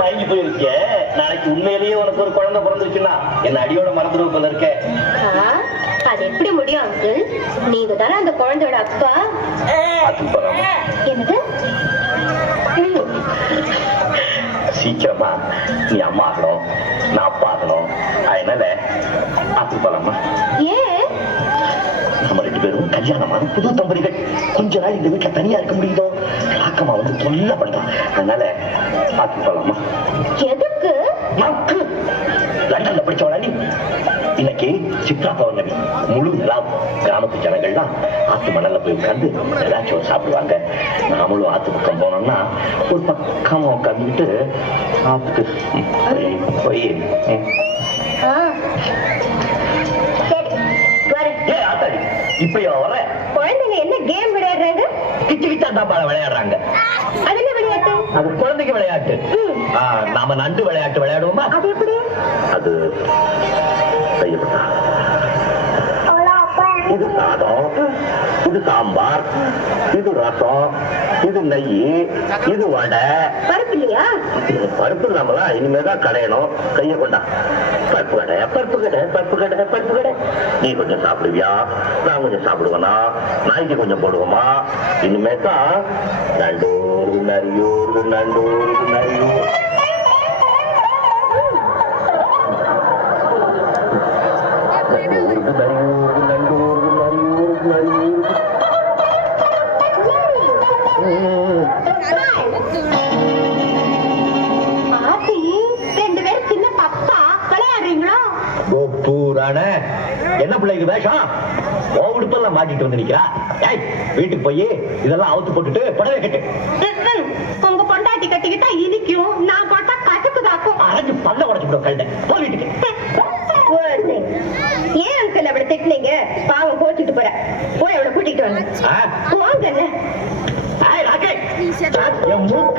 மயங்கி போயிருக்க. நாளைக்கு உண்மையிலேயே உனக்கு ஒரு குழந்தை பிறந்துச்சுன்னா என்ன அடியோட மறந்துடும் போல இருக்க. அது எப்படி முடியும் அங்கிள்? நீங்க தானே அந்த குழந்தையோட அப்பா. என்னது? சீக்கிரமா நீ அம்மா ஆகணும், நான் அப்பா ஆகணும். அதனால ஆத்து போலாமா? ஏன்? நம்ம 2 பேரும் கல்யாணமான புது தம்பதிகள். கொஞ்ச நாள் இந்த வீட்டுல தனியா இருக்க முடியுதோ? ராக்கமா வந்து தொல்லை பண்றான். அதனால ஆத்து போலாமா? எதுக்கு? லண்டன்ல படிச்சவளா நீ? இன்னைக்கு சித்ரா பௌர்ணமி. முழு நிலம் கிராமத்து ஜனங்கள்லாம் ஆத்து மணல்ல போய் உட்கார்ந்து ஏதாச்சும் சாப்பிடுவாங்க. நாமளும் ஆத்து பக்கம் போனோம்னா ஒரு பக்கமா உட்காந்துக்கிட்டு ஆத்துக்கு போய் ஆத்தாடி இப்படியா வர? குழந்தைங்க என்ன கேம் விளையாடுறாங்க? கிச்சு கிச்சா தாப்பால விளையாடுறாங்க. அது என்ன விளையாட்டு? அது குழந்தைக்கு விளையாட்டு. நாம நண்டு விளையாட்டு விளையாடுவோமா? அது எப்படி? அது செய்யப்பட்டா இது சாதம், இது சாம்பார், இது ரசம், இது நெய், இது வடை. பருப்பு இல்லையா? பருப்பு இல்லாமலா இனிமேதான் கடையணும். கைய கொண்டா. பருப்பு கடை, பருப்பு கடை, பருப்பு கடை, பருப்பு கடை. நீ கொஞ்சம் சாப்பிடுவியா, நான் கொஞ்சம் சாப்பிடுவேனா, நாய்க்கு கொஞ்சம் போடுவோமா? இனிமேதான் நண்டூர் நரியூர் நண்டூர் நரியூர். என்ன பிள்ளைக்கு வேஷம்? உடுப்பெல்லாம் மாட்டிட்டு வந்து நிக்கிறா. வீட்டுக்கு போய் இதெல்லாம் அவுத்து போட்டுட்டு புடவை கட்டு. உங்க பொண்டாட்டி கட்டிக்கிட்டா இனிக்கும், நான் போட்டா கசக்குதாக்கும். அரைஞ்சு பல்ல உடைச்சு கழுத. போ வீட்டுக்கு. ஏன் அங்கிள் அப்படி திட்டினீங்க? பாவம் கோச்சிட்டு போற. போய் அவளை கூட்டிட்டு வாங்க. போங்க. என் மூத்த